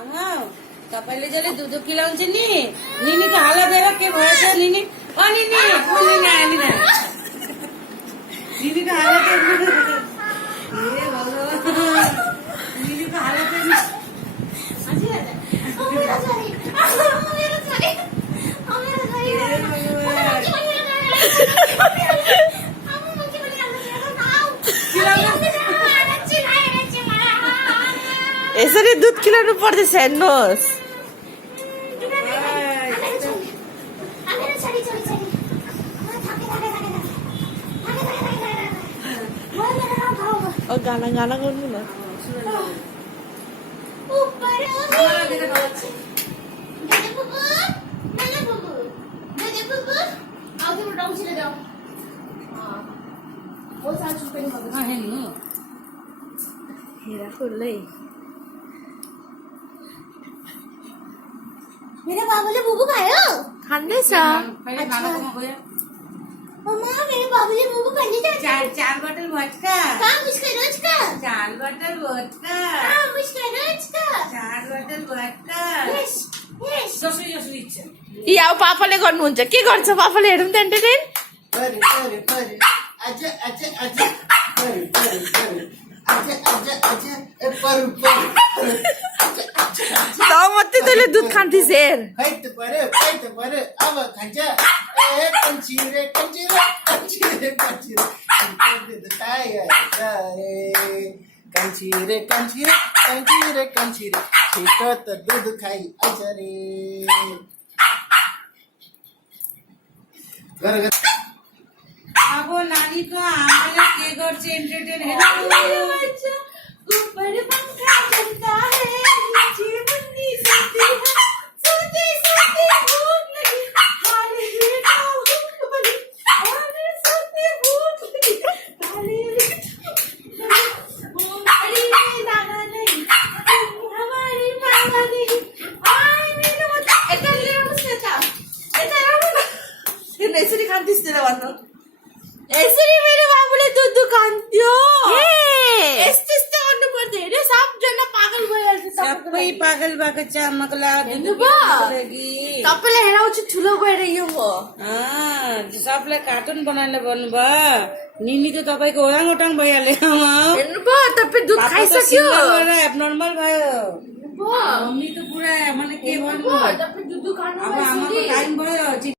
तपाईँले जसले दुध खिलाउँछ नि निनीको हाला दिएर के भएछ निनी निनी निनीको हाला निनीको हाला यसरी दुध खिलाउनु पर्दैछ हेर्नुहोस्। गाना गाना गर्नु न। हेरा खुल्लै मेरा बाबूले बुबू खायो खाँदैछ। मम्मा मेरे बाबूले बुबू खाने जाते चार बोतल वोडका काम उसका रोज का 4 बोतल वोडका काम उसका रोज का 4 बोतल वोडका यस यस जसरी जसरी इच्छा यी अब पापाले गर्नुहुन्छ के गर्छ पापाले हेरौँ त एन्टरटेन। त मात्रै तैँले दुध खान्थिस् हेर। छिटो त दुध खाइ आइछ रे। अब नानीको आमाले के गर्छ एन्टरटेन हेर्नु ऊपर पंखा चलता है नीचे बन्नी सोती है सोते सोते भूख लगी खाली बेटा बोली और सोते भूख लगी खाली हमारी नाना नहीं हमारी मामा नहीं आय मेरे मत ऐसा ले उसने था ऐसा यसरी खान्थिस् तेरो भन्नु। यसरी मेरो बाबुले दुध खान्थ्यो। यस्तो यस्तो गर्नु पर्छ हेरे सबजना पागल भइहाल्छ। सबै पागल भएको छ आमाको लागि सबैलाई हेराउँछु ठुलो भएर यो हो। सबलाई कार्टुन बनाएर भन्नुभयो निनी त तपाईँको ओराङ ओटाङ भइहाल्यो हेर्नुभयो तपाईँ दुध खाइसक्यो एबनर्मल भयो मम्मी त पुरा मलाई के भन्नु तपाईँ दुध खानु अब आमाको टाइम भयो